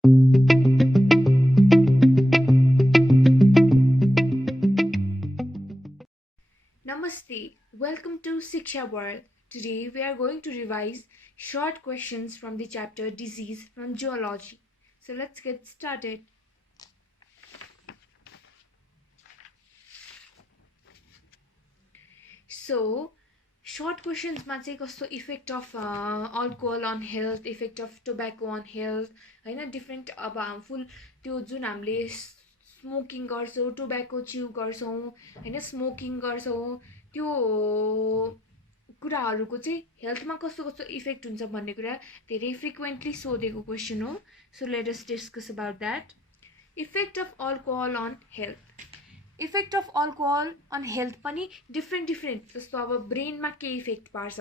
Namaste, welcome to Shiksha World. Today we are going to revise short questions from the chapter Disease from Zoology. So let's get started. So, short questions मा चाहिँ कस्तो effect of alcohol on health, effect of tobacco on health हैन, different अब harmful त्यो जुन हामीले smoking गर्छौँ, tobacco च्यु गर्छौँ हैन, स्मोकिङ गर्छौँ, त्यो कुराहरूको चाहिँ हेल्थमा कस्तो कस्तो इफेक्ट हुन्छ भन्ने कुरा धेरै फ्रिक्वेन्टली सोधेको क्वेसन हो. So let us discuss about that. Effect of alcohol on health. Effect of alcohol on health पनि डिफ्रेन्ट जस्तो अब ब्रेनमा के इफेक्ट पार्छ,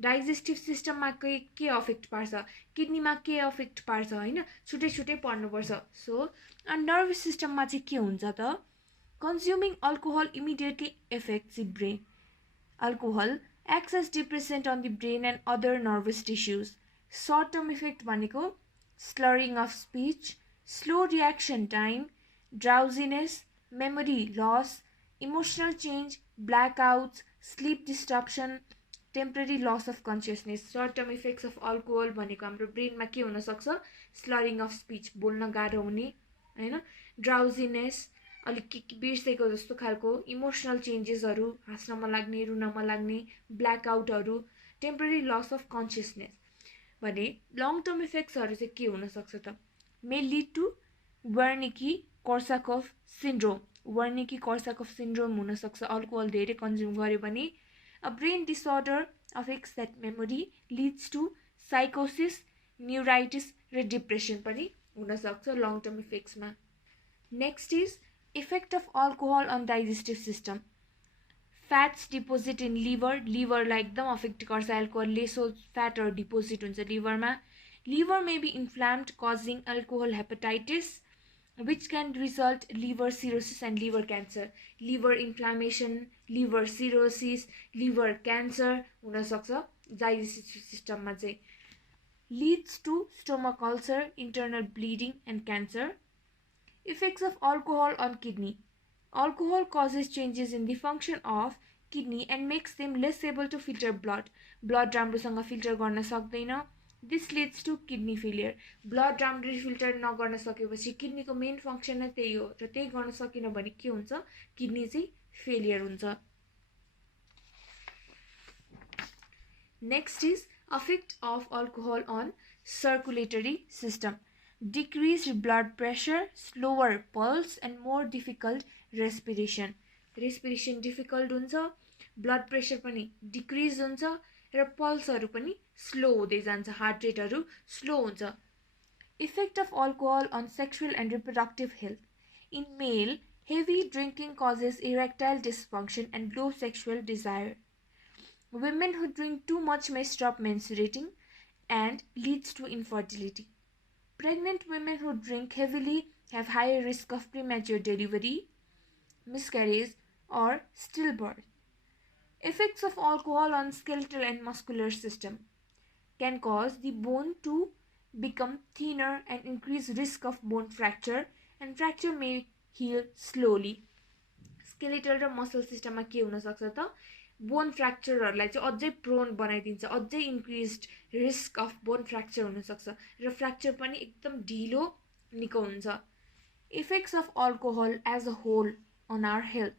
डाइजेस्टिभ सिस्टममा के अफेक्ट पार्छ, किडनीमा के अफेक्ट पार्छ हैन, छुट्टै छुट्टै पर्नुपर्छ. सो नर्भस सिस्टममा चाहिँ के हुन्छ त, consuming alcohol immediately effects the brain. Alcohol acts as depressant on the brain and other nervous tissues. Short term effect भनेको slurring of speech, slow reaction time, drowsiness, memory loss, emotional change, blackouts, sleep disruption, temporary loss of consciousness. Short term effects of alcohol भनेको हाम्रो ब्रेनमा के हुन सक्छ, slurring of speech, बोल्न गाह्रो हुने हैन, drowsiness, अलिक के बिर्सेको जस्तो खालको, इमोसनल चेन्जेसहरू, हाँस्न मन लाग्ने, रुन मन लाग्ने, ब्ल्याकआउटहरू, टेम्पररी लस अफ कन्सियसनेस. भने लङ टर्म इफेक्ट्सहरू चाहिँ के हुनसक्छ त, may lead to Wernicke Korsakoff syndrome. Wernicke Korsakoff syndrome हुनसक्छ अल्कोहल धेरै कन्ज्युम गर्यो भने. A brain disorder affects that memory, leads to साइकोसिस, न्युराइटिस र डिप्रेसन पनि हुनसक्छ लङ टर्म इफेक्ट्समा. Next is effect of alcohol on digestive system. Fats deposit in liver, लिभरलाई एकदम अफेक्ट गर्छ एल्कोहलले. सो फ्याटहरू डिपोजिट हुन्छ लिभरमा. Liver may be inflamed causing alcohol hepatitis which can result liver cirrhosis and liver cancer. liver inflammation, liver cirrhosis, liver cancer हुन सक्छ digestive सिस्टममा चाहिँ. leads to stomach ulcer, internal bleeding and cancer. Effects of alcohol on kidney. Alcohol causes changes in the function of kidney and makes them less able to filter blood. Blood राम्रोसँग filter गर्न सक्दैन. This leads to kidney failure. Blood राम्ररी filter नगर्न सकेपछि किडनीको main function नै त्यही हो, र त्यही गर्न सकिन भने के हुन्छ, किडनी चाहिँ फेलियर हुन्छ. Next is effect of alcohol on circulatory system. Decreased blood pressure, slower pulse and more difficult respiration. Respiration difficult हुन्छ, blood pressure पनि decrease हुन्छ र पल्सहरू पनि स्लो हुँदै जान्छ, हार्ट रेटहरू स्लो हुन्छ. Effect of alcohol on sexual and reproductive health. In male, heavy drinking causes erectile dysfunction and low sexual desire. Women who drink too much may stop menstruating and leads to infertility. Pregnant women who drink heavily have higher risk of premature delivery, miscarriage, or stillbirth. Effects of alcohol on skeletal and muscular system. Can cause the bone to become thinner and increase risk of bone fracture, and fracture may heal slowly. Skeletal र muscle systemमा के हुन सक्छ त, bone फ्र्याक्चरहरूलाई चाहिँ अझै prone बनाइदिन्छ, अझै increased risk of bone fracture हुनसक्छ र फ्र्याक्चर पनि एकदम ढिलो निको हुन्छ. Effects of alcohol as a whole on our health.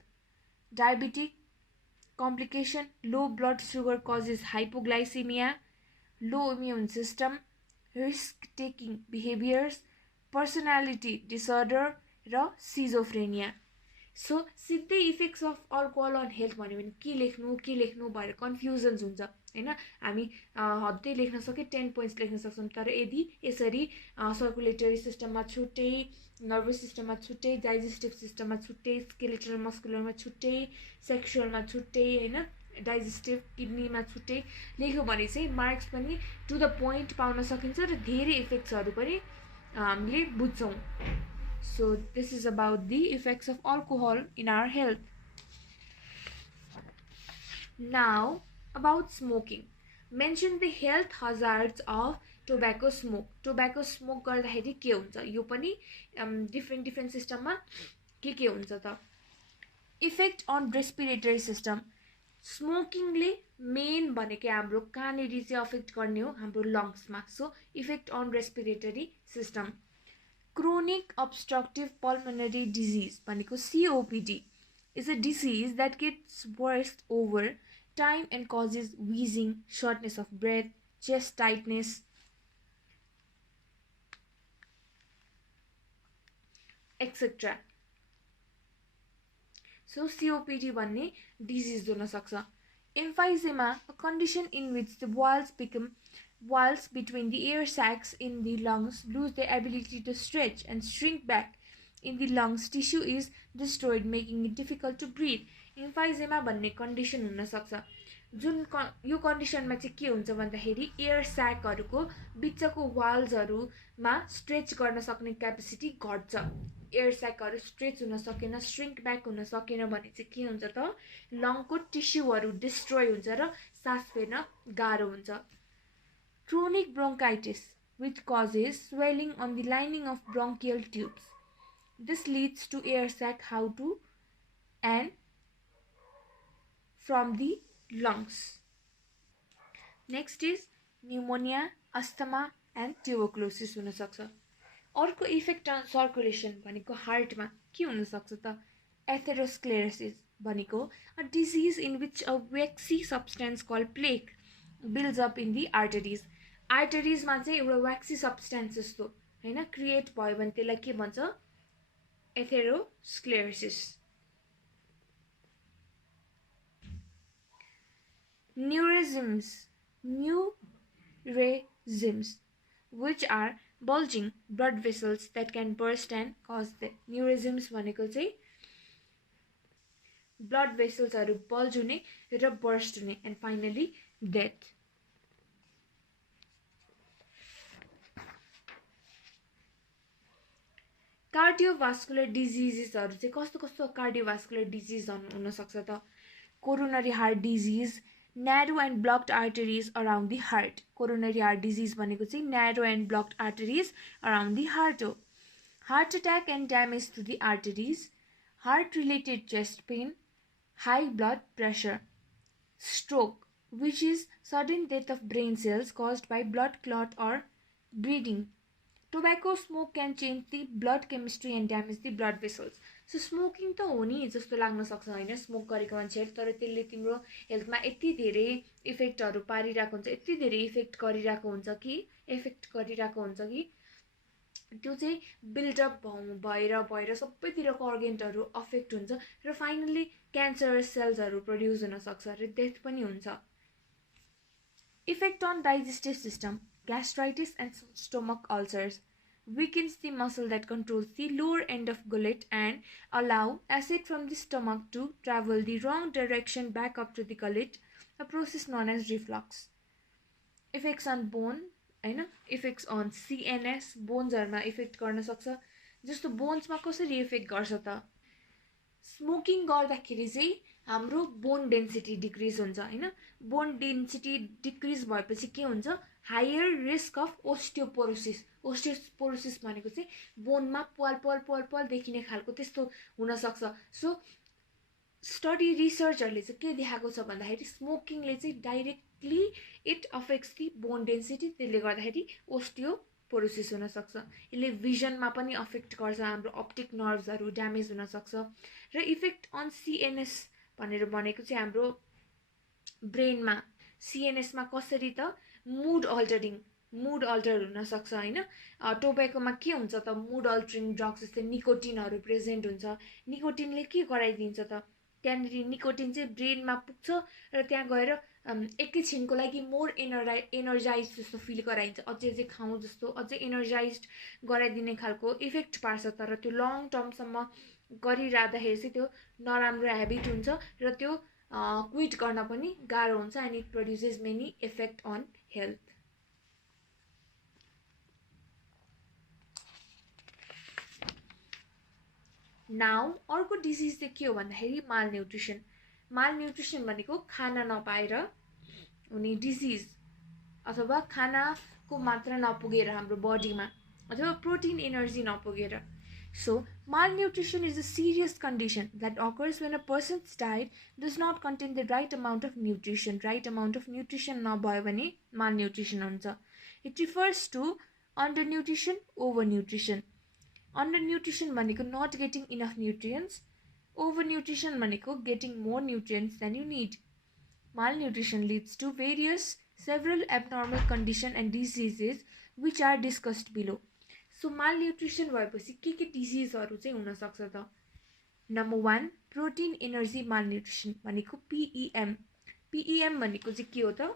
Diabetic complication, low blood sugar causes hypoglycemia, low immune system, risk taking behaviours, personality disorder र सिजोफ्रेनिया. सो सिधै effects of alcohol on health भन्यो भने के लेख्नु भएर confusions हुन्छ हैन. हामी हद्दै लेख्न सके 10 पोइन्ट्स लेख्न सक्छौँ, तर यदि यसरी सर्कुलेटरी सिस्टममा छुट्टै, नर्भस सिस्टममा छुट्टै, डाइजेस्टिभ सिस्टममा छुट्टै, स्केलेटल मस्कुलरमा छुट्टै, सेक्सुअलमा छुट्टै हैन, डाइजेस्टिभ किडनीमा छुट्टै लेख्यो भने चाहिँ मार्क्स पनि टु द पोइन्ट पाउन सकिन्छ र धेरै इफेक्ट्सहरू पनि हामीले बुझ्छौँ. So this is about the effects of alcohol in our health. Now about smoking. Mention the health hazards of tobacco smoke गर्दाखेरि के हुन्छ, यो पनि डिफ्रेन्ट सिस्टममा के हुन्छ त। इफेक्ट अन रेस्पिरेटरी सिस्टम, स्मोकिङले मेन भनेको हाम्रो कहाँनिर चाहिँ अफेक्ट गर्ने हो, हाम्रो लङ्समा। So effect on respiratory system. Chronic obstructive pulmonary disease भनेको COPD is a disease that gets worse over time and causes wheezing, shortness of breath, chest tightness, etc. So COPD भन्ने disease हुन सक्छ। Emphysema, a condition in which the walls between the air sacs in the lungs lose their ability to stretch and shrink back in the lungs tissue is destroyed, making it difficult to breathe. Emphysema भन्ने condition हुन सक्छ, जुन यो कन्डिसनमा चाहिँ के हुन्छ भन्दाखेरि air स्याकहरूको बिचको वाल्सहरूमा स्ट्रेच गर्न सक्ने क्यापेसिटी घट्छ। एयर स्याकहरू स्ट्रेच हुन सकेन, श्रिङ्क ब्याक हुन सकेन भने चाहिँ के हुन्छ त, लङको टिस्युहरू डिस्ट्रोय हुन्छ र सास फेर्न गाह्रो हुन्छ। Chronic bronchitis which causes swelling on the lining of bronchial tubes. This leads to air sac how to and from the lungs. Next is pneumonia, asthma and tuberculosis हुन सक्छ। अर्को इफेक्ट अन सर्कुलेसन भनेको हार्टमा के हुन सक्छ त, atherosclerosis भनेको a disease in which a waxy substance call plaque builds up in the arteries. आर्टरिजमा चाहिँ एउटा वैक्सी सब्सटेन्स जस्तो हैन क्रिएट भयो भने त्यसलाई के भन्छ, atherosclerosis. Neurasms which are bulging blood vessels that can burst and cause death. Neurasms भनेको चाहिँ blood vessels हरू bulge हुने र burst हुने and finally death. कार्डियोभास्कुलर डिजिजेसहरू चाहिँ कस्तो कस्तो कार्डियोभास्कुलर डिजिज हुन सक्छ त, coronary heart disease, narrow and blocked arteries around the heart. Coronary heart disease भनेको चाहिँ narrow and blocked arteries around the heart हो। Heart attack and damage to the arteries, heart related chest pain, high blood pressure, stroke which is sudden death of brain cells caused by blood clot or bleeding. Tobacco smoke can change the blood chemistry and damage the blood vessels. So smoking त हो नि जस्तो लाग्न सक्छ हैन, smoke गरेको मान्छेहरु, तर त्यसले तिम्रो हेल्थमा यति धेरै इफेक्टहरु पारिरहेको हुन्छ, यति धेरै इफेक्ट गरिरहेको हुन्छ कि त्यो चाहिँ बिल्डअप भएर सबैतिरको अर्गेनहरु अफेक्ट हुन्छ र फाइनली क्यान्सरस सेल्सहरु प्रोड्युस हुन सक्छ र डेथ पनि हुन्छ। Effect on digestive system, gastritis and stomach ulcers, weakens the muscle that controls the lower end of gullet and allow acid from the stomach to travel the wrong direction back up to the gullet, a process known as reflux. Effects on bone हैन, effects on CNS, बोन्सहरुमा effect गर्न सक्छ। जस्तो बोन्समा कसरी effect गर्छ त, smoking गर्दाखेरि चाहिँ हाम्रो बोन डेन्सिटी डिक्रिज हुन्छ हैन, बोन डेन्सिटी डिक्रिज भएपछि के हुन्छ, higher risk of osteoporosis. Osteoporosis भनेको चाहिँ बोनमा पल देखिने खालको त्यस्तो हुन सक्छ। सो स्टडी रिसर्चहरुले चाहिँ के देखाएको छ भन्दाखेरि स्मोकिङले चाहिँ directly it affects the bone density, त्यसले गर्दाखेरि ओस्टियोपोरोसिस हुन सक्छ। यसले भिजनमा पनि अफेक्ट गर्छ, हाम्रो अप्टिक नर्भ्सहरु ड्यामेज हुन सक्छ। र इफेक्ट अन सीएनएस भनेर भनेको चाहिँ हाम्रो ब्रेनमा सीएनएसमा कसरी त मूड अल्टर हुन सक्छ हैन। टोब्याकोमा के हुन्छ त, मूड अल्टरिङ ड्रग्स जस्तै निकोटिनहरु प्रेजेन्ट हुन्छ। निकोटिनले के गराइदिन्छ त, त्यहाँनिर निकोटिन चाहिँ ब्रेनमा पुग्छ र त्यहाँ गएर एकैछिनको लागि मोर एनर्जाइज जस्तो फिल गराइन्छ, अझै खाउँ जस्तो, अझै एनर्जाइज्ड गराइदिने खालको इफेक्ट पार्छ। तर त्यो लङ टर्मसम्म गरिराख्दाखेरि चाहिँ त्यो नराम्रो ह्याबिट हुन्छ र त्यो क्विट गर्न पनि गाह्रो हुन्छ and it produces many effect on health. Now अर्को डिजिज चाहिँ के हो भन्दाखेरि मालन्युट्रिसन। मालन्युट्रिसन भनेको खाना नपाएर हुने डिजिज अथवा खाना को मात्रा नपुगेर हाम्रो बडीमा अथवा प्रोटिन एनर्जी नपुगेर. So, malnutrition is a serious condition that occurs when a person's diet does not contain the right amount of nutrition. Right amount of nutrition नभयो भने malnutrition हुन्छ. It refers to undernutrition, overnutrition. Undernutrition भनेको not getting enough nutrients. Overnutrition भनेको getting more nutrients than you need. Malnutrition leads to several abnormal conditions and diseases which are discussed below. So malnutrition भएपछि के डिजिजहरु चाहिँ हुन सक्छ त? Number 1, protein energy malnutrition भनेको PEM. PEM भनेको चाहिँ के हो त?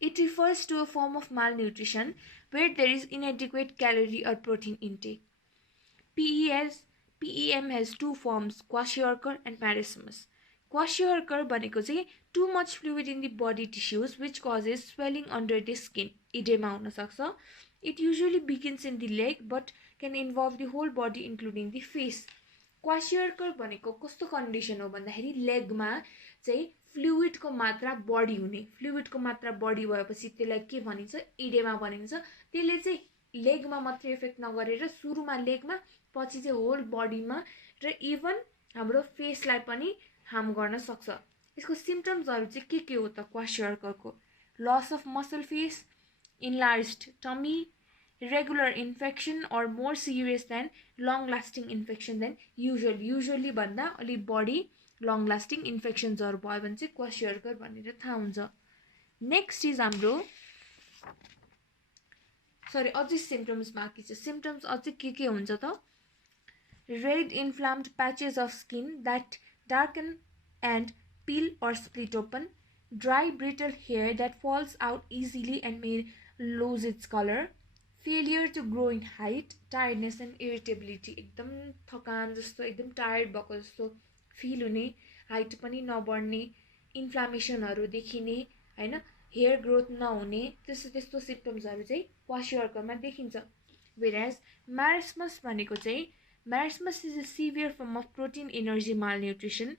It refers to a form of malnutrition where there is inadequate calorie or protein intake. PEM has two forms, kwashiorkor and marasmus. Kwashiorkor भनेको चाहिँ too much fluid in the body tissues which causes swelling under the skin. Edema हुन सक्छ. It usually begins in the leg but can involve the whole body including the face. Kwashiorkor भनेको कस्तो condition हो भन्दाखेरि लेगमा चाहिँ fluid को मात्रा बढी हुने. फ्लुइड को मात्रा बढी भएपछि त्यसलाई के भनिन्छ? इडेमा भनिन्छ. त्यसले चाहिँ लेगमा मात्र इफेक्ट नगरेर सुरुमा लेगमा पछि चाहिँ होल बडीमा र इभन हाम्रो फेसलाई पनि हार्म गर्न सक्छ. यसको सिम्पटम्सहरु चाहिँ के हो त क्वासियोर्करको? Loss of muscle face, enlarged tummy, regular infection or more serious than long lasting infection than usually भन्दा अलि बढी long lasting infections हरु भयो भने चाहिँ क्वासियोर्कर भनेर थाहा हुन्छ. नेक्स्ट इज हाम्रो अझै सिम्पटम्स बाँकी छ. सिम्पटम्स अझै के हुन्छ त? Red inflamed patches of skin that darken and peel or split open, dry brittle hair that falls out easily and may lose its color, failure to grow in height, tiredness and irritability. एकदम थकान जस्तो, एकदम tired भएको जस्तो feel हुने, height पनि नबढ्ने, इन्फ्लामेसनहरु देखिने, हैन, हेयर ग्रोथ नहुने, त्यस्तो सिम्पटम्सहरु चाहिँ क्वासियोर्करमा देखिन्छ. Whereas marasmus भनेको चाहिँ marasmus is a severe form of protein energy malnutrition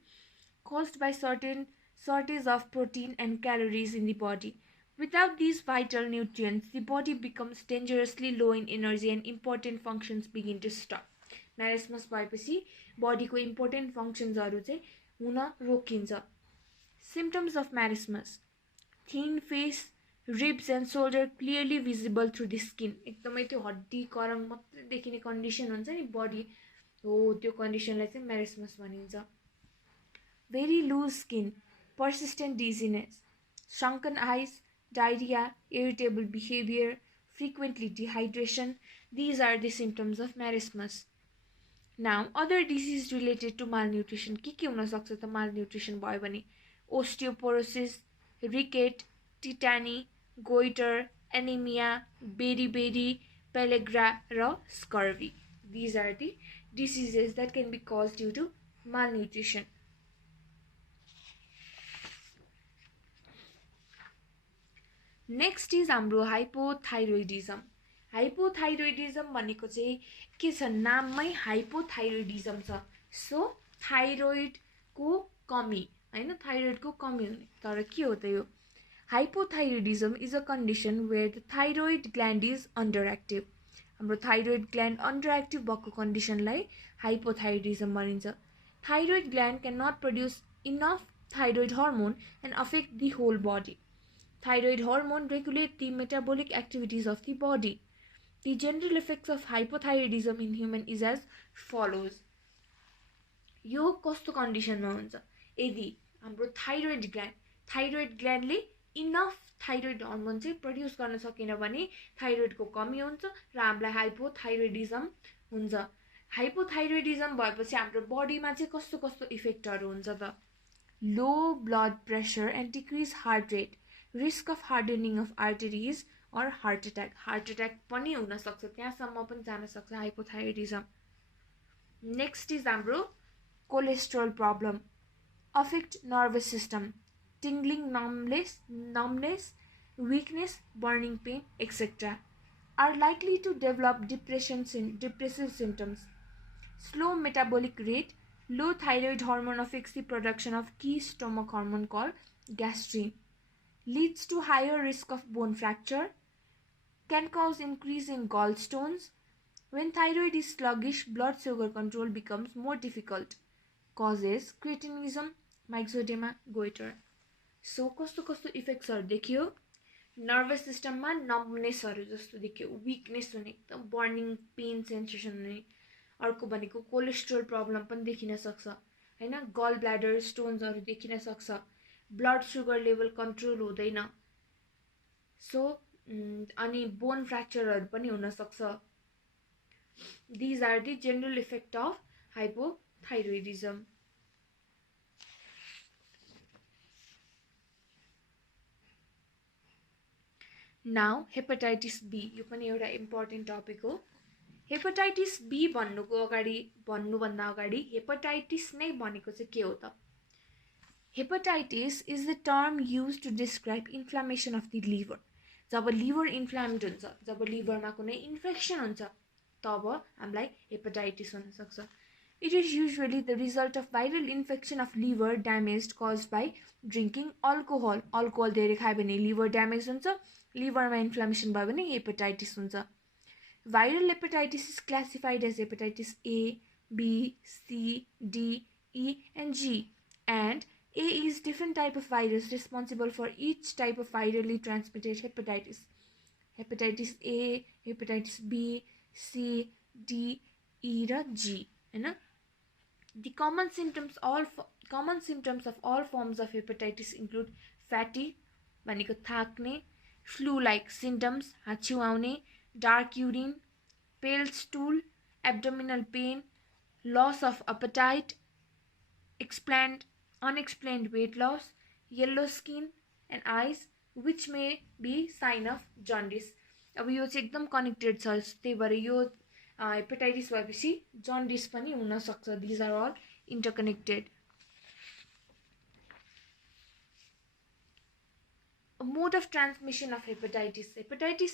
caused by shortage of protein and calories in the body. Without these vital nutrients, the body becomes dangerously low in energy and important functions begin to stop. Marasmus भएपछि बडीको important functionsहरु चाहिँ हुन रोकिन्छ. Symptoms of marasmus: thin face, ribs and shoulder clearly visible through the skin. एकदमै त्यो हड्डी करङ मात्र देखिने कन्डिसन हुन्छ नि बडी हो, त्यो कन्डिसनलाई चाहिँ marasmus भनिन्छ. Very loose skin, persistent dizziness, shrunken eyes, diarrhea, irritable behavior, frequently dehydration. These are the symptoms of marasmus. Now, other disease related to malnutrition. के हुन सक्छ त malnutrition भयो भने? Osteoporosis, ricket, tetany, goiter, anemia, beriberi, pellagra र scurvy. These are the diseases that can be caused due to malnutrition. Next is हाम्रो hypothyroidism. Hypothyroidism भनेको चाहिँ के छ? नाममै hypothyroidism छ. सो थाइरोइड को कमी, हैन, थाइरोइड को कमी हुने. तर के हो त यो? Hypothyroidism is a condition where the thyroid gland is underactive. हाम्रो thyroid gland underactive भएको कन्डिसनलाई hypothyroidism भनिन्छ. Thyroid gland cannot produce enough thyroid hormone and affect the whole body. Thyroid hormone regulate the metabolic activities of the body. The general effects of hypothyroidism in human is as follows. यो कस्तो कन्डिसनमा हुन्छ? यदि हाम्रो thyroid ग्ल्यान्डले enough thyroid hormone चाहिँ produce गर्न सकेन भने थाइरोइडको कमी हुन्छ र हामीलाई हाइपोथाइरोइडिजम हुन्छ. हाइपोथाइरोइडिजम भएपछि हाम्रो बडीमा चाहिँ कस्तो इफेक्टहरु हुन्छ त? Low blood pressure and decrease heart rate, risk of hardening of arteries or heart attack. Heart attack पनि हुन सक्छ, त्यहाँसम्म पनि जान सक्छ hypothyroidism. Next is हाम्रो cholesterol problem. Affect nervous system, tingling, numbness, weakness, burning pain, etc. Are likely to develop depressive symptoms. Slow metabolic rate, low thyroid hormone affects the production of key stomach hormone called gastrin. Leads to higher risk of bone fracture, can cause increase in gallstones. When thyroid is sluggish, blood sugar control becomes more difficult. Causes cretinism, myxedema, goiter. So कस्तो इफेक्ट्सहरु देखियो nervous सिस्टममा नम्बनेसहरु जस्तो देखियो weakness हुने एकदम burning pain sensation हुने अर्को भनेको कोलेस्ट्रोल प्रब्लम पनि देखिन सक्छ हैन गल ब्ल्याडर स्टोन्सहरु देखिन सक्छ ब्लड सुगर लेभल कन्ट्रोल हुँदैन सो अनि बोन फ्र्याक्चरहरु पनि हुन सक्छ These are the general effect of hypothyroidism. Now, hepatitis B. यो पनि एउटा important topic हो. Hepatitis B भन्नुको अगाडि भन्नुभन्दा अगाडि hepatitis नै भनेको चाहिँ के हो त? Hepatitis is the term used to describe inflammation of the liver. Job liver inflamed हुन्छ, जब liver मा कुनै infection हुन्छ, तब हामीलाई hepatitis हुन सक्छ. It is usually the result of viral infection of liver damage caused by drinking alcohol. Alcohol धेरै खायो भने liver damage हुन्छ, liver मा inflammation भयो भने hepatitis हुन्छ. Viral hepatitis is classified as hepatitis A, B, C, D, E and G. And A is different type of virus responsible for each type of virally transmitted hepatitis. Hepatitis A, hepatitis B, C, D, E र G. हैन? The common symptoms of all forms of hepatitis include fatigue, भनेको थाक्ने, flu-like symptoms, हाच्छी आउने, dark urine, pale stool, abdominal pain, loss of appetite, unexplained weight loss, yellow skin and eyes, which may be sign of jaundice. अब यो चाहिँ एकदम connected छ त्यही भएर यो हेपेटाइटिस भएपछि जन्डिस पनि हुन सक्छ. These are all interconnected. A mode of transmission of hepatitis. Hepatitis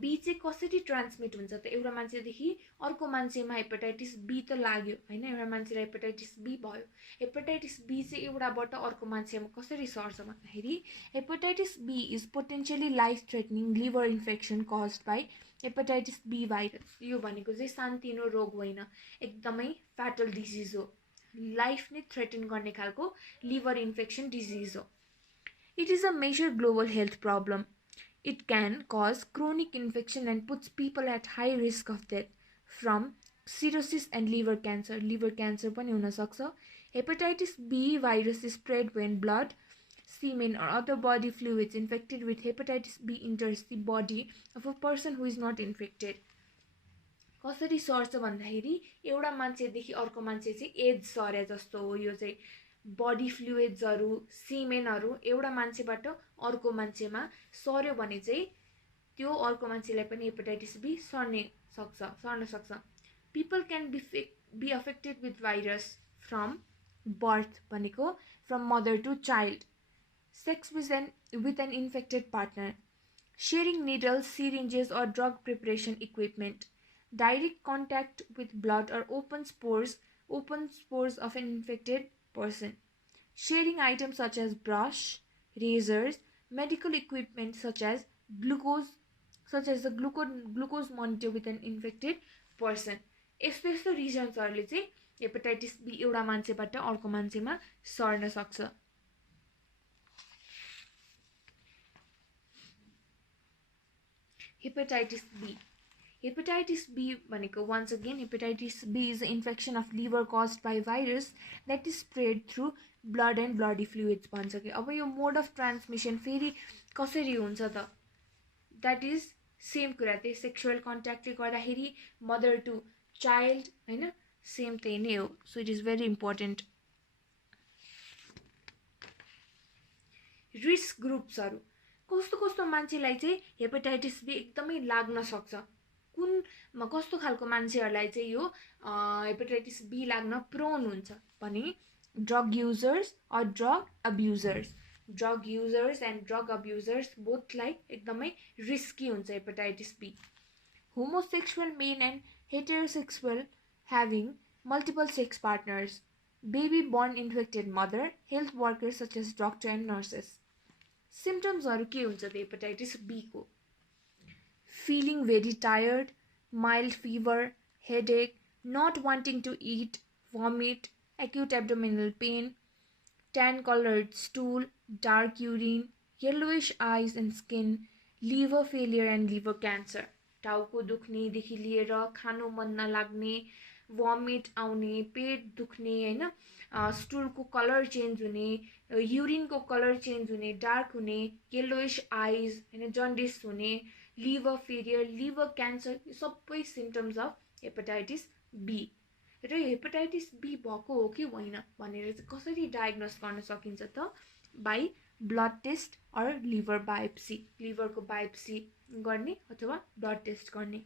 B चाहिँ कसरी ट्रान्समिट हुन्छ त? एउटा मान्छेदेखि अर्को मान्छेमा हेपेटाइटिस बी त लाग्यो हैन, एउटा मान्छेलाई हेपेटाइटिस बी भयो. हेपेटाइटिस बी चाहिँ एउटाबाट अर्को मान्छेमा कसरी सर्छ भन्दाखेरि hepatitis B is potentially life threatening liver infection caused by hepatitis B virus. यो भनेको चाहिँ सानतिनो रोग होइन, एकदमै फ्याटल डिजिज हो, लाइफ नै थ्रेटन गर्ने खालको लिभर इन्फेक्सन डिजिज हो. It is a major global health problem. It can cause chronic infection and puts people at high risk of death from cirrhosis and liver cancer. Liver cancer पनि हुन सक्छ. Hepatitis B virus is spread when blood, semen or other body fluids infected with hepatitis B enters the body of a person who is not infected. कसरी सर्छ भन्दाखेरि एउटा मान्छेदेखि अर्को मान्छे चाहिँ एड्स सरे जस्तो हो. यो चाहिँ बडी फ्लुइड्सहरु सिमेनहरु एउटा मान्छेबाट अर्को मान्छेमा सर्यो भने चाहिँ त्यो अर्को मान्छेलाई पनि हेपेटाइटिस बी सर्न सक्छ. People can be affected with virus from birth भनेको from mother to child, sex with an infected partner, sharing needles, syringes or drug preparation equipment, direct contact with blood or open spores of an infected person, sharing items such as brush, razors, medical equipment such as the glucose monitor with an infected person. यस्तो रिजन्सहरुले चाहिँ hepatitis be एउटा मान्छेबाट अर्को मान्छेमा सर्न सक्छ. Hepatitis B. Hepatitis B भनेको once again hepatitis B is an infection of liver caused by virus that is spread through blood and bloody fluids भन्छ के. अब यो मोड अफ ट्रान्समिसन फेरि कसरी हुन्छ त? That is सेम कुरा त्यही सेक्सुअल कन्ट्याक्टले गर्दाखेरि मदर टु चाइल्ड हैन, सेम त्यही नै हो. So it is very important. Risk ग्रुप्सहरु कस्तो मान्छेलाई चाहिँ हेपेटाइटिस बी एकदमै लाग्न सक्छ. कुन कस्तो खालको मान्छेहरुलाई चाहिँ यो हेपेटाइटिस बी लाग्न प्रोन हुन्छ भने ड्रग युजर्स और drug abusers. Drug users and drug abusers बोथलाई एकदमै रिस्की हुन्छ hepatitis B. Homosexual men and heterosexual having multiple sex partners, baby born infected mother, health workers such as doctor and nurses. सिम्पटम्सहरु के हुन्छ त hepatitis be को? feeling very tired, mild fever, headache, not wanting to eat, vomit, acute abdominal pain, tan-colored stool, dark urine, yellowish eyes and skin, liver failure and liver cancer. टाउको दुख्नेदेखि लिएर खानु मन नलाग्ने, vomit आउने, पेट दुख्ने हैन, स्टुलको कलर चेन्ज हुने, युरिनको कलर चेन्ज हुने, डार्क हुने, येलोइश आइज हैन, जन्डिस हुने, लिभर फेलियर, लिभर क्यान्सर, सबै सिम्पटम्स अफ हेपाटाइटिस बी। र हेपाटाइटिस बी भएको हो कि होइन भनेर चाहिँ कसरी डायग्नोस गर्न सकिन्छ त? By blood test or liver biopsy, लिभरको बायोप्सी गर्ने अथवा ब्लड टेस्ट गर्ने।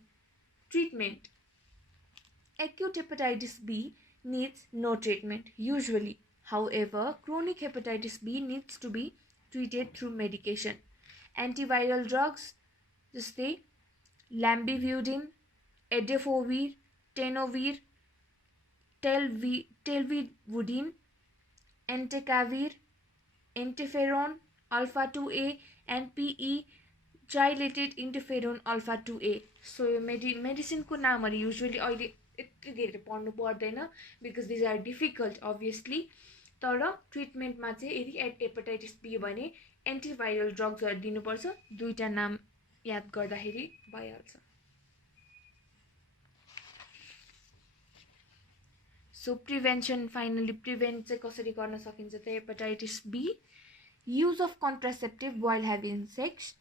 Treatment: acute hepatitis B needs no treatment usually. However, chronic hepatitis B needs to be treated through medication. Antiviral drugs जस्तै lambivudine, edefovir, tenofovir, telvidudine, entecavir, interferon alpha 2A and PE gylated interferon alpha 2A. So medicine को नामहरु usually अहिले यति धेरै पढ्नु पर्दैन because these are difficult obviously. तर ट्रिटमेन्टमा चाहिँ यदि हेपाटाइटिस बी भने एन्टिभाइरल ड्रग्सहरु दिनुपर्छ। दुईटा नाम याद गर्दाखेरि भइहाल्छ। सो प्रिभेन्सन, फाइनली प्रिभेन्ट चाहिँ कसरी गर्न सकिन्छ त hepatitis B? Use of contraceptive while having sex,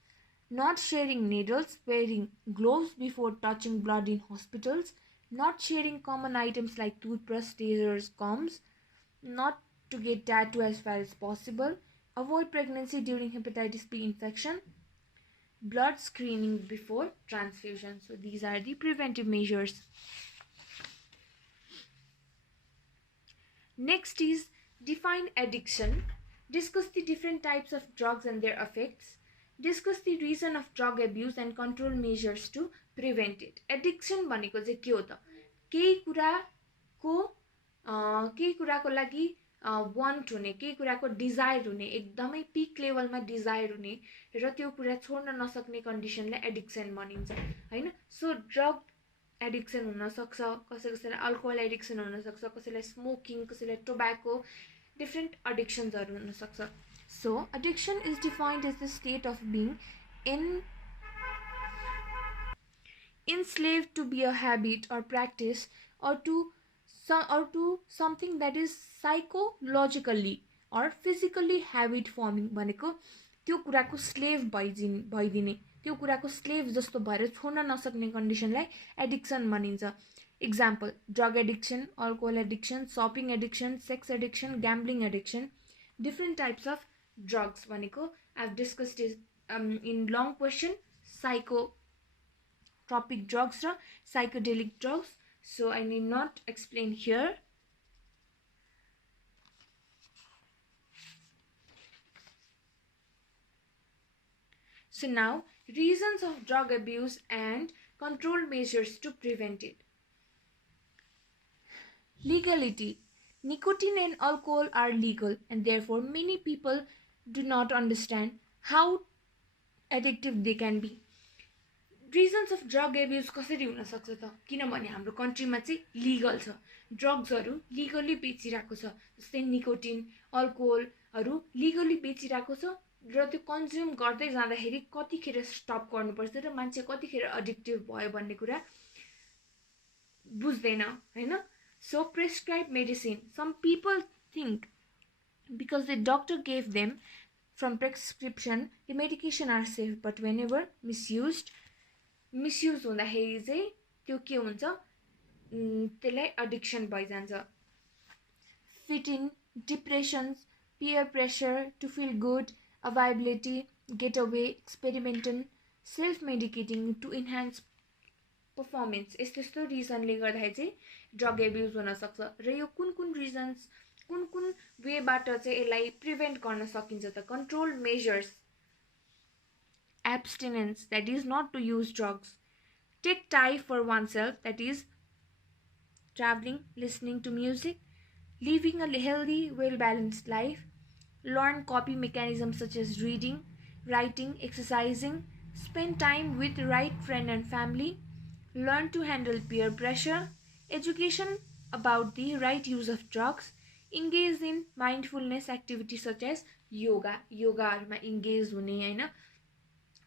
not sharing needles, wearing gloves before touching blood in hospitals, not sharing common items like toothbrush, razors, combs, not to get tattoo as far as possible, avoid pregnancy during hepatitis B infection, blood screening before transfusion. So these are the preventive measures. Next is define addiction. Discuss the different types of drugs and their effects. Discuss the reason of drug abuse and control measures to prevent it. Addiction भनेको चाहिँ के हो त? केही कुराको लागि want हुने, केही कुराको डिजायर हुने, एकदमै पिक लेभलमा डिजायर हुने र त्यो कुरा छोड्न नसक्ने कन्डिसनलाई एडिक्सन भनिन्छ हैन। सो ड्रग एडिक्सन हुन सक्छ, कसैलाई अल्कोहल एडिक्सन हुन सक्छ, कसैलाई स्मोकिङ, कसैलाई टोब्याको, डिफरेंट एडिक्शन्सहरु हुन सक्छ। So addiction is defined as the state of being enslaved to be a habit or practice or to something that is psychologically or physically habit forming भनेको त्यो कुराको slave भइदिने, त्यो कुराको स्लेभ जस्तो भएर छोड्न नसक्ने कन्डिसनलाई एडिक्सन भनिन्छ। Example: drug addiction, alcohol addiction, shopping addiction, sex addiction, gambling addiction. Different types of drugs भनेको I've discussed is in long question, psychotropic drugs र psychedelic drugs, so I need not explain here. So now reasons of drug abuse and control measures to prevent it. Legality. Nicotine and alcohol are legal and therefore many people do not understand how addictive they can be. Reasons of drug abuse कसरी हुन सक्छ त? किनभने हाम्रो कन्ट्रीमा चाहिँ legal छ, ड्रग्सहरु legally बेचिरहेको छ, जस्तै निकोटिन, अल्कोहलहरु लिगली बेचिरहेको छ र त्यो कन्ज्युम गर्दै जाँदाखेरि कतिखेर स्टप गर्नुपर्छ र मान्छे कतिखेर एडिक्टिभ भयो भन्ने कुरा बुझ्दैन हैन। So prescribed medicine. Some people think because the doctor gave them from prescription, the medication are safe, but whenever misuse हुँदाखेरि चाहिँ त्यो के हुन्छ? त्यसलाई addiction भइजान्छ। Fit in, depressions, peer pressure to feel good, availability, getaway, experimental, self-medicating to enhance performance. यस्तो रिजनले गर्दाखेरि चाहिँ drug abuse हुन सक्छ र यो कुन रिजन्स कुन वेबाट चाहिँ यसलाई प्रिभेन्ट गर्न सकिन्छ त? Control measures: abstinence, that is not to use drugs, take time for oneself, that is traveling, listening to music, living a healthy, well balanced life, learn coping mechanisms such as reading, writing, exercising, spend time with right friend and family, learn to handle peer pressure, education about the right use of drugs, engage in mindfulness activities such as yoga, योगाहरुमा engage हुने हैन,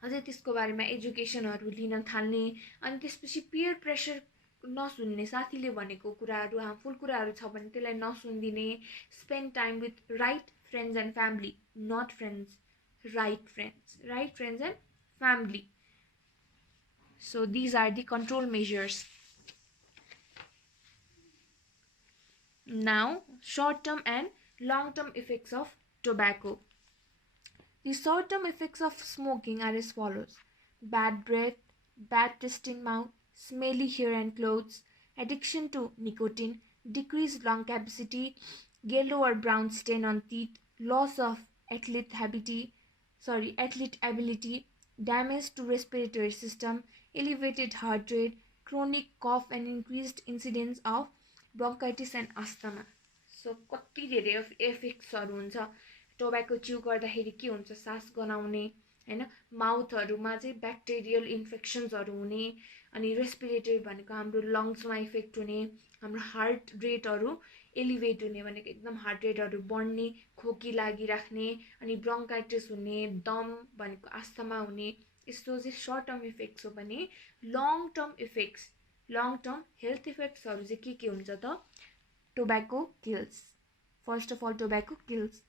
अझै त्यसको बारेमा एजुकेसनहरु लिन थाल्ने, अनि त्यसपछि peer pressure नसुन्ने, साथीले भनेको कुराहरु हार्मफुल कुराहरु छ भने त्यसलाई नसुन्दिने, spend time with right friends and family, not friends, right friends and family. So these are the control measures. Now, short-term and long-term effects of tobacco. The short-term effects of smoking are as follows: bad breath, bad taste in mouth, smelly hair and clothes, addiction to nicotine, decreased lung capacity, yellow or brown stain on teeth, loss of athlete ability, damage to respiratory system, elevated heart rate, chronic cough and increased incidence of bronchitis and asthma. So कति धेरै इफेक्ट्सहरु हुन्छ tobacco chew गर्दाखेरि के हुन्छ, सास गनाउने हैन, माउथहरुमा चाहिँ ब्याक्टेरियल इन्फेक्सन्सहरु हुने, अनि रेस्पिरेटरी भनेको हाम्रो लङ्समा इफेक्ट हुने, हाम्रो हार्ट रेटहरु एलिभेट हुने भनेको एकदम हार्ट रेटहरु बढ्ने, खोकी लागिराख्ने, अनि ब्रोंकाइटिस हुने, दम भनेको आस्थमा हुने, यस्तो चाहिँ सर्ट टर्म इफेक्ट्स हो भने long term effects, long term health इफेक्ट्सहरु चाहिँ के हुन्छ त, tobacco kills. First of all tobacco kills.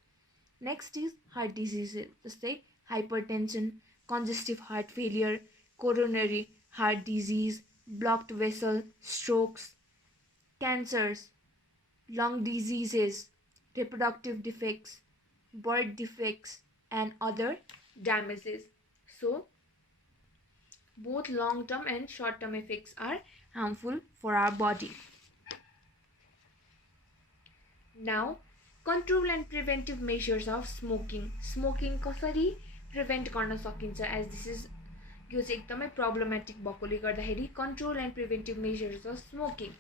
Next is heart diseases जस्तै hypertension, congestive heart failure, coronary heart disease, blocked vessel, strokes, cancers, lung diseases, reproductive defects, birth defects, and other damages. So, both long-term and short-term effects are harmful for our body. Now, control and preventive measures of smoking. Smoking कसरी prevent गर्न सकिन्छ, as this is यो चाहिँ एकदमै problematic भएकोले गर्दाखेरि control and preventive measures of smoking.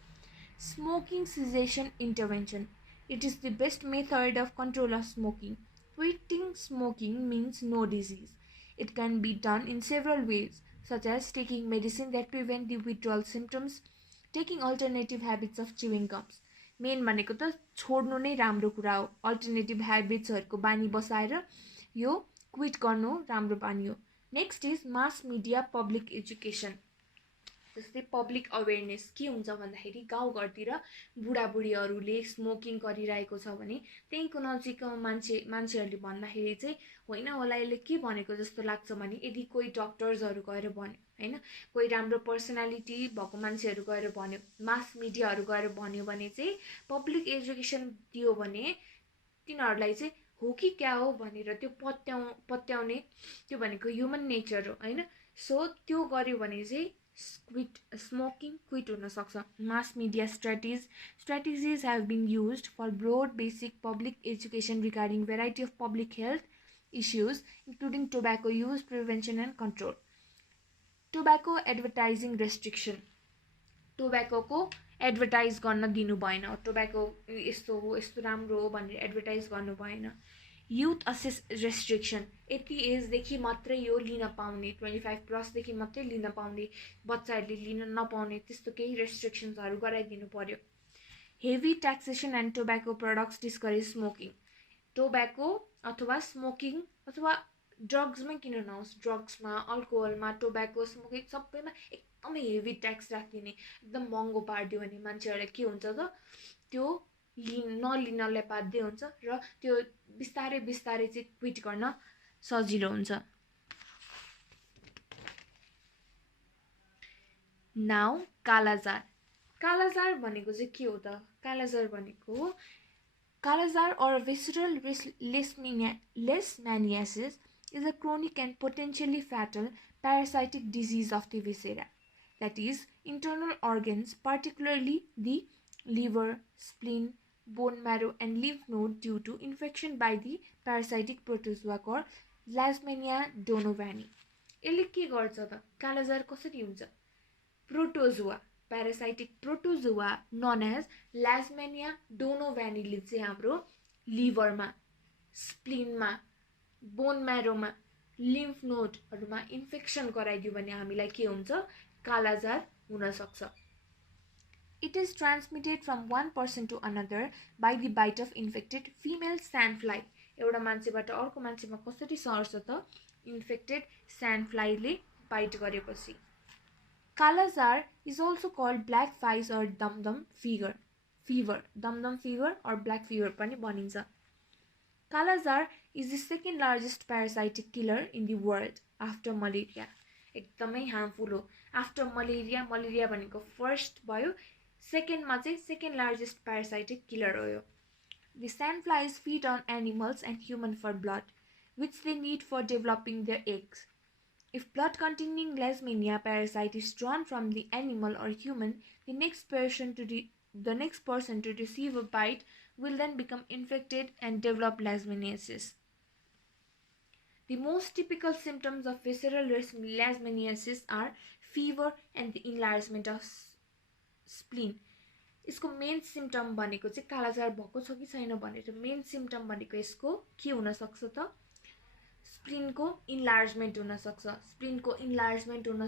Smoking cessation intervention. It is the best method of control of smoking. Quitting smoking means no disease. It can be done in several ways, such as taking medicine that prevent the withdrawal symptoms, taking alternative habits of chewing gums. Main भनेको त छोड्नु नै राम्रो कुरा हो. Alternative ह्याबिट्सहरुको बानी बसाएर यो क्विट गर्नु राम्रो बानी हो. Next is mass media public education. जस्तै पब्लिक अवेरनेस के हुन्छ भन्दाखेरि गाउँघरतिर बुढाबुढीहरूले स्मोकिङ गरिरहेको छ भने त्यहीँको नजिकमा मान्छेहरूले भन्दाखेरि चाहिँ होइन होला यसले के भनेको जस्तो लाग्छ भने यदि कोही डक्टर्सहरू गएर भन्यो हैन, कोही राम्रो पर्सनालिटी भएको मान्छेहरू गएर भन्यो, मास मिडियाहरू गएर भन्यो भने चाहिँ पब्लिक एजुकेसन दियो भने तिनीहरूलाई चाहिँ हो कि क्या हो भनेर त्यो पत्याउने त्यो भनेको ह्युमन नेचर हो हैन. सो त्यो गर्यो भने चाहिँ smoking quit हुन सक्छ. Mass media strategies have been used for broad basic public education regarding variety of public health issues including tobacco use, prevention and control. Tobacco advertising restriction. Tobacco को advertise गर्न दिनु भएन. टोबैको यस्तो हो यस्तो राम्रो हो भनेर एडभर्टाइज गर्नु भएन. Youth assess restriction. यति एजदेखि मात्रै यो लिन पाउने, 25+ देखि मात्रै लिन पाउने, बच्चाहरूले लिन नपाउने त्यस्तो केही रेस्ट्रिक्सन्सहरू गराइदिनु पर्यो. Heavy taxation and tobacco products discourage smoking. Tobacco अथवा स्मोकिङ अथवा ड्रग्समै किन नहोस्, ड्रग्समा, अल्कोहलमा, टोबैको, स्मोकिङ सबैमा एकदमै हेभी ट्याक्स राखिदिने, एकदम महँगो पारिदियो भने मान्छेहरूलाई के हुन्छ त त्यो नलिनलाई बाध्य हुन्छ र त्यो बिस्तारै बिस्तारै चाहिँ क्विट गर्न सजिलो हुन्छ. नाउ कालाजार. कालाजार भनेको चाहिँ के हो त? कालाजार भनेको kala-azar or visceral leishmaniasis is a chronic and potentially fatal parasitic disease of the viscera, that is internal organs, particularly the liver, spleen, bone marrow and lymph node due to infection by the parasitic protozoa called Leishmania donovani. यसले के गर्छ त? कालाजार कसरी हुन्छ? Protozoa, parasitic protozoa known as Leishmania donovani ले चाहिँ हाम्रो लिभरमा, स्प्लिनमा, bone म्यारोमा, lymph नोडहरुमा infection गराइदियो भने हामीलाई के हुन्छ कालाजार हुन सक्छ It is transmitted from one person to another by the bite of infected female sandfly. एउटा मान्छेबाट अर्को मान्छेमा कसरी सर्छ त इन्फेक्टेड sandfly ले बाइट गरेपछि kala-azar is also called black flies or dum-dum fever dum-dum fever or black fever पनि भनिन्छ kala-azar is the second largest parasitic killer in the world after malaria एकदमै हार्मफुल हो आफ्टर मलेरिया भनेको फर्स्ट भयो second मा चाहिँ सेकेन्ड लार्जेस्ट parasitic killer हो यो The sandflies feed on animals and human for blood which they need for developing their eggs If blood containing Leishmania parasite is drawn from the animal or human the next person to receive a bite will then become infected and develop leishmaniasis The most typical symptoms of visceral leishmaniasis are fever and the enlargement of spleen. यसको main symptom भनेको चाहिँ कालाजार भएको छ कि छैन भनेर main symptom भनेको यसको के हुन सक्छ त स्प्लिनको इन्लार्जमेन्ट हुन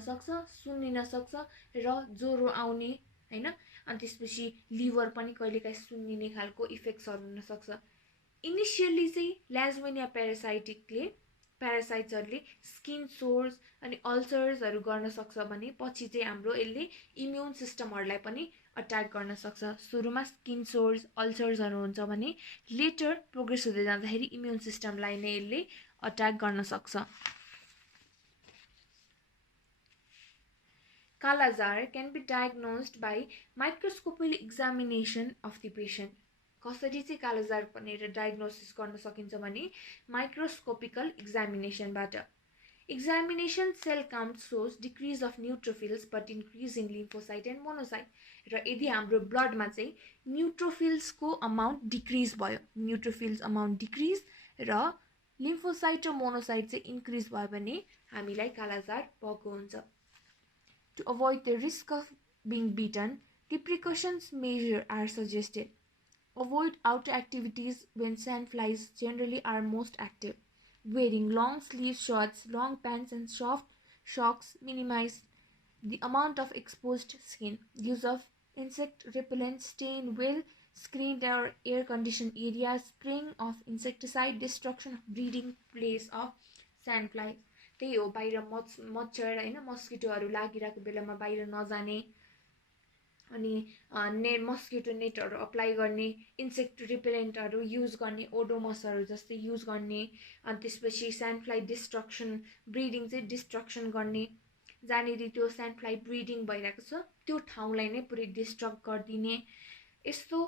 सक्छ सुन्निन सक्छ र ज्वरो आउने हैन अनि त्यसपछि लिभर पनि कहिलेकाहीँ सुन्निने खालको इफेक्ट्सहरु हुन सक्छ इनिशियली चाहिँ लेishmania प्यारासाइट्सहरुले स्किन सोर्स अनि अल्सर्सहरु गर्न सक्छ भने पछि चाहिँ हाम्रो यसले इम्युन सिस्टमहरुलाई पनि अट्याक गर्न सक्छ सुरुमा स्किन सोर्स अल्सर्सहरु हुन्छ भने लेटर प्रोग्रेस हुँदै जाँदाखेरि इम्युन सिस्टमलाई नै यसले अट्याक गर्न सक्छ Kala-azar can be diagnosed by microscopic examination of the patient कसरी चाहिँ कालाजार भनेर डायग्नोसिस गर्न सकिन्छ भने माइक्रोस्कोपिकल एक्जामिनेसनबाट examination cell count shows decrease of neutrophils but increase in lymphocyte and monocyte र यदि हाम्रो ब्लडमा चाहिँ न्यूट्रोफिल्स को अमाउन्ट डिक्रिज भयो न्यूट्रोफिल्स अमाउन्ट डिक्रिज र लिम्फोसाइट र मोनोसाइट चाहिँ इन्क्रिज भयो भने हामीलाई कालाजार भएको हुन्छ To avoid the risk of being bitten, the precautions measures are suggested. Avoid outdoor activities when sandflies generally are most active. Wearing long sleeve shorts, long pants and soft socks minimize the amount of exposed skin. Use of insect repellent, stay in well screened or air conditioned areas, spraying of insecticide, destruction of breeding place of sandflies. त्यही हो बाहिर मच्छर हैन मस्किटोहरु लागिरहेको बेलामा बाहिर नजाने अनि मस्किटो नेटहरु अप्लाई गर्ने इन्सेक्ट रिपेलेन्टहरु युज गर्ने ओडोमसहरु जस्तै युज गर्ने अनि त्यसपछि सैन्डफ्लाई डिस्ट्रक्सन ब्रीडिङ चाहिँ डिस्ट्रक्सन गर्ने जानेरी त्यो सैन्डफ्लाई ब्रीडिङ भइरहेको छ त्यो ठाउँलाई नै पुरै डिस्ट्रक्ट गर्दिने यस्तो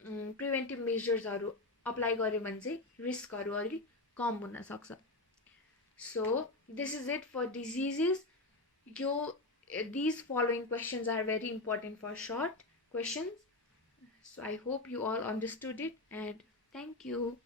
प्रिभेन्टिभ मेजर्सहरु अप्लाई गर्यो भने चाहिँ रिस्कहरु अलि कम हुन सक्छ So this is it for diseases. These following questions are very important for short questions. So I hope you all understood it and thank you.